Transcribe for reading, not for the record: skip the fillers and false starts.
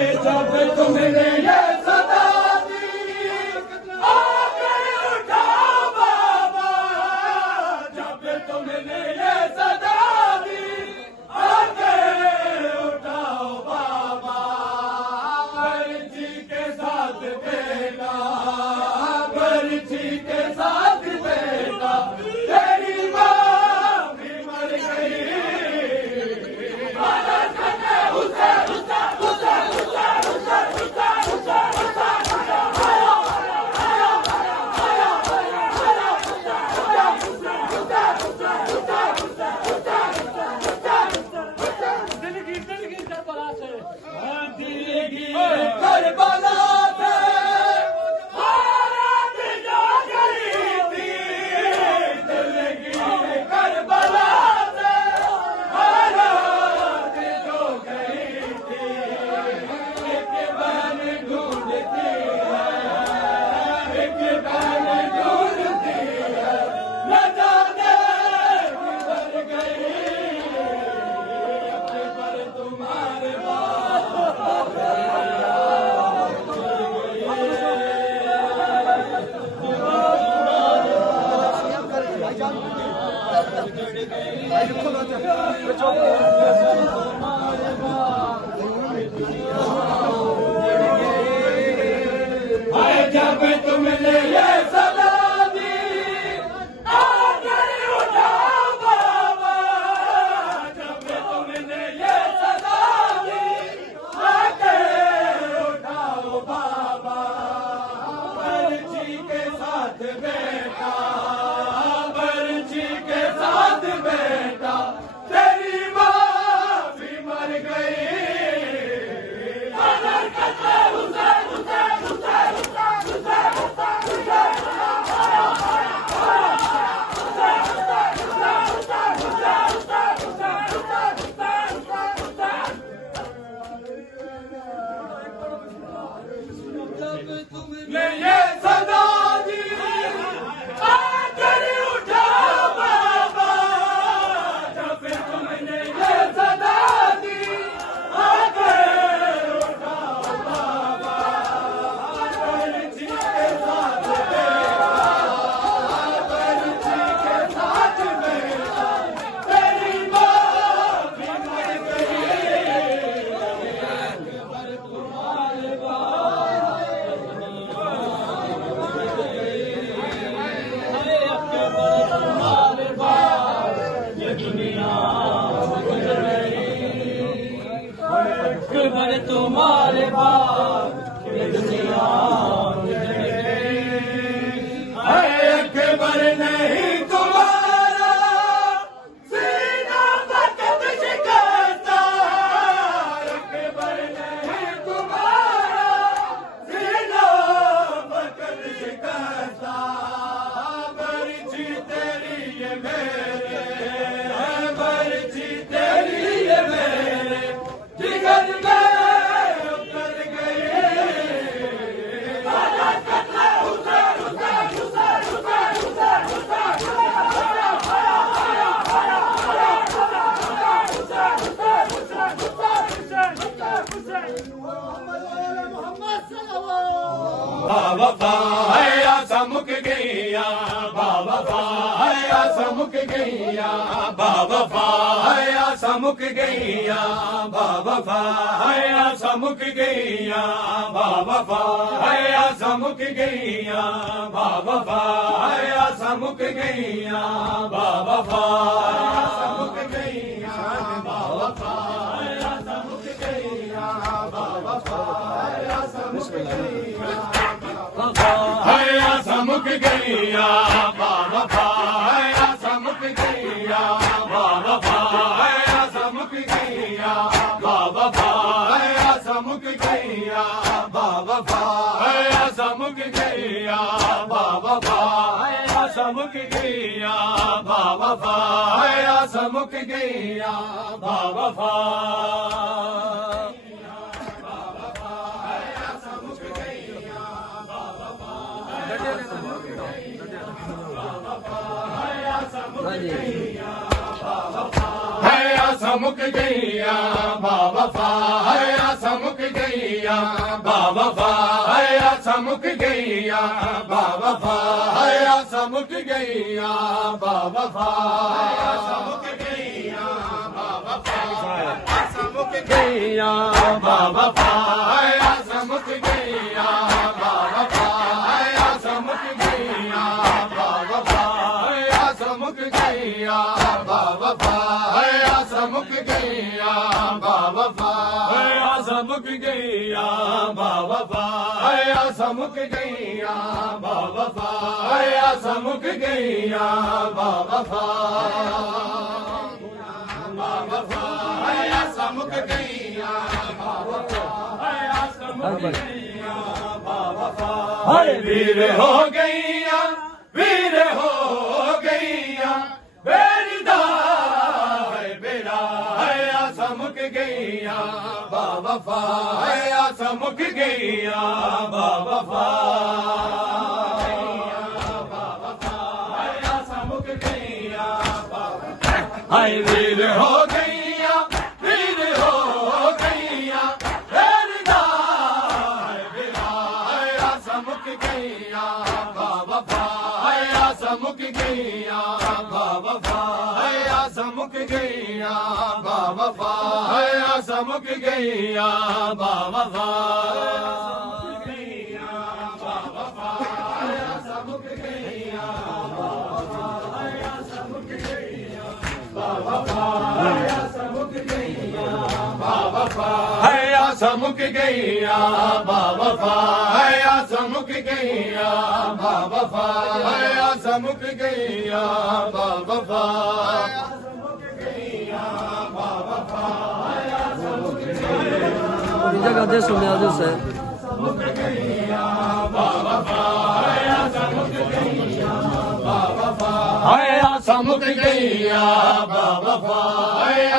जब तुमने ये सदा दी आकर उठाओ बाबा, जब तुमने ये सदा दी आकर उठाओ बाबा। बर्छी के साथ बेटा, बर्छी के साथ बेटा, तेरी माँ भी मर गई। जब तुमने ये सदा दी आकर उठाओ बाबा, जब तुमने ये सदा दी आकर उठाओ बाबा। बर्छी के साथ बेटा, बर्छी के साथ बेटा, तेरी माँ भी मर गई। तुमने ये सदा दी आकर उठाओ बाबा, जब तुमने ये सदा दी आकर उठाओ बाबा। बर्छी के साथ बेटा, बर्छी के साथ बेटा, तेरी माँ भी मर गई। पर तुम्हारे अकबर तुम्हारे बाद ये दुनिया उजड़ गई। अकबर नहीं तुम्हारा सीना फकत शिकस्ता, अकबर नहीं तुम्हारा सीना फकत शिकस्ता। बर्छी तेरी ये मेरे, बर्छी तेरी ये मेरे जिगर में उतर गई। बाबा है मुक गैया, बाबा है मुक गैया, बाबा है मुक गैया, बाबा है मुक गैया, बाबा है मुक गैया, बाबा है मुक गैया, बाबा है मुक गैया, बाबा है मुक गैया, बाबा है मुक गैया, बाबा है मुक गैया, बाबा है मुक गैया, बाबा है मुक गैया, बाबा है मुक गैया, बाबा है मुक गैया, बाबा है मुक गैया, बाबा है समुक गईया बावफा है समुक गईया बावफा है समुक गईया बावफा है समुक गईया बावफा समुक गईया बावफा समुक गईया बावफा है समुक गईया बावफा है समुक गईया बावफा है समुक गईया बावफा है समुक गईया बावफा है समुक गईया बावफा है समुक गईया बावफा है समुक गईया बावफा बावफा है समुक गईया बावफा है समुक गईया बावफा है वीर हो गईया वीर हो गईया बेरदा है बेरा है समुक गईया बावफा है समुक गईया बावफा हाय वीर हो गईया वीर हो गईया बेरदा है बेरा है समुक गईया बावफा है समुक गईया बावफा है समुक गईया बावफा है समुक गईया बावफा है समुक गईया बावफा है समुक गईया बावफा है समुक गईया बावफा Diga adesso mi adesso है समुक गईया बावफा